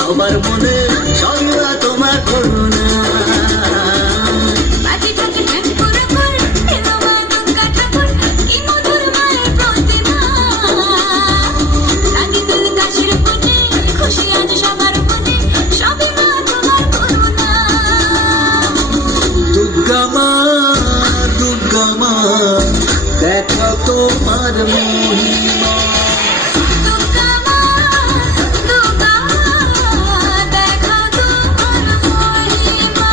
সবার মনে সবই মা তোমার করুণা। দুর্গা মা, দুর্গা মা, দেখো তোমার মহিমা। দুর্গা মা, দুর্গা মা, দেখো তোমার মহিমা।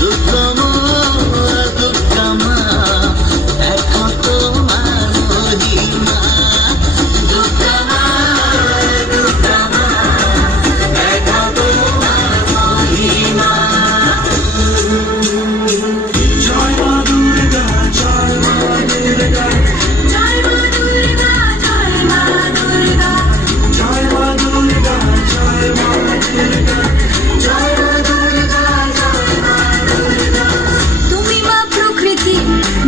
দুর্গা মা, দুর্গা মা, দেখো তোমার মহিমা। জয় মা দুর্গা, জয় মা দুর্গা, জয় মা দুর্গা, জয় মা দুর্গা, জয় মা দুর্গা, জয় মা দুর্গা, জয় মা দুর্গা, জয় মা দুর্গা। তুমি মা প্রকৃতি,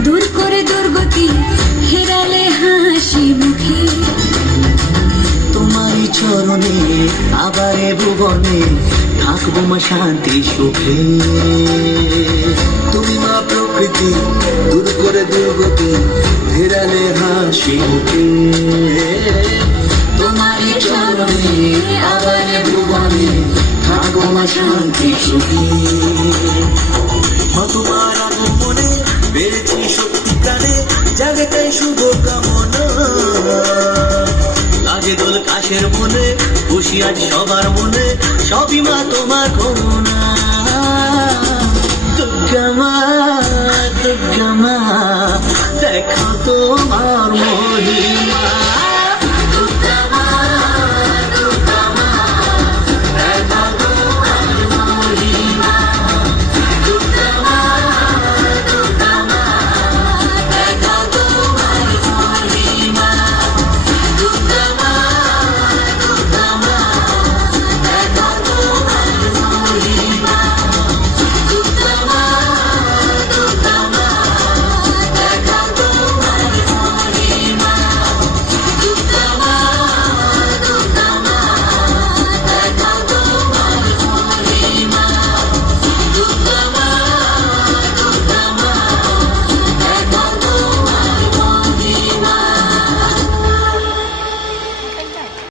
দূর করে দুর্গতি, হেরালে হাসি মুখে। তোমারই চরণে আবারে ভুবনে থাকবো মা শান্তি সুখে। তুমি মা প্রকৃতি, দূর করে দুর্গতি, ফেরালে হাসি মুখে। তোমারই চরণে আবারে ভুবনে থাকবো মা শান্তি সুখে। মা তোমার আগমনে পেয়েছি শক্তি কানে, জাগে তাই শুভ কামনা। লাগে দোল কাশের মনে, খুশি আজ সবার মনে, সবই মা তোমার করুণা। দুর্গা মা, দুর্গা মা, দেখো তোমার